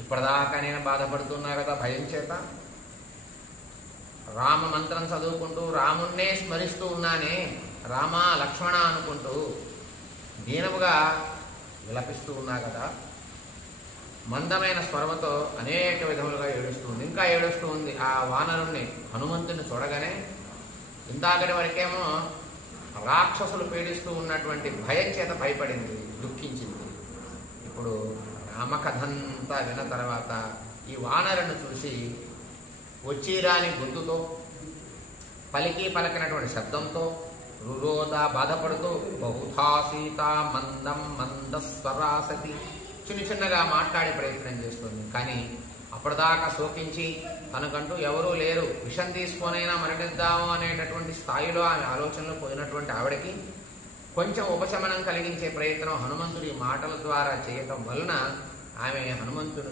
ఇప్పటిదాకా నేను బాధపడుతున్నా కదా భయం చేత. రామ మంత్రం చదువుకుంటూ రామున్నే స్మరిస్తూ ఉన్నానే, రామ లక్ష్మణ అనుకుంటూ దీనముగా విలపిస్తూ ఉన్నా కదా. మందమైన స్వరముతో అనేక విధములుగా ఏడుస్తుంది, ఇంకా ఏడుస్తూ ఉంది. ఆ వానరుణ్ణి హనుమంతుని చూడగానే ఇందాకటి వరకేమో రాక్షసులు పీడిస్తూ ఉన్నటువంటి భయం చేత భయపడింది, దుఃఖించింది. ఇప్పుడు రామకథంతా విన్న తర్వాత ఈ వానరుని చూసి వచ్చిరాని గొంతుతో, పలికి పలకినటువంటి శబ్దంతో, రురోధ బాధపడుతూ బహుధా సీత మందం మందస్వరాసతి చిన్న చిన్నగా మాట్లాడే ప్రయత్నం చేస్తుంది. కానీ అప్పటిదాకా శోకించి తనకంటూ ఎవరూ లేరు, విషం తీసుకొనైనా మరణిద్దాము అనేటటువంటి స్థాయిలో ఆమె ఆలోచనలు పోయినటువంటి ఆవిడకి కొంచెం ఉపశమనం కలిగించే ప్రయత్నం హనుమంతుడి మాటల ద్వారా చేయటం వలన ఆమె హనుమంతుడు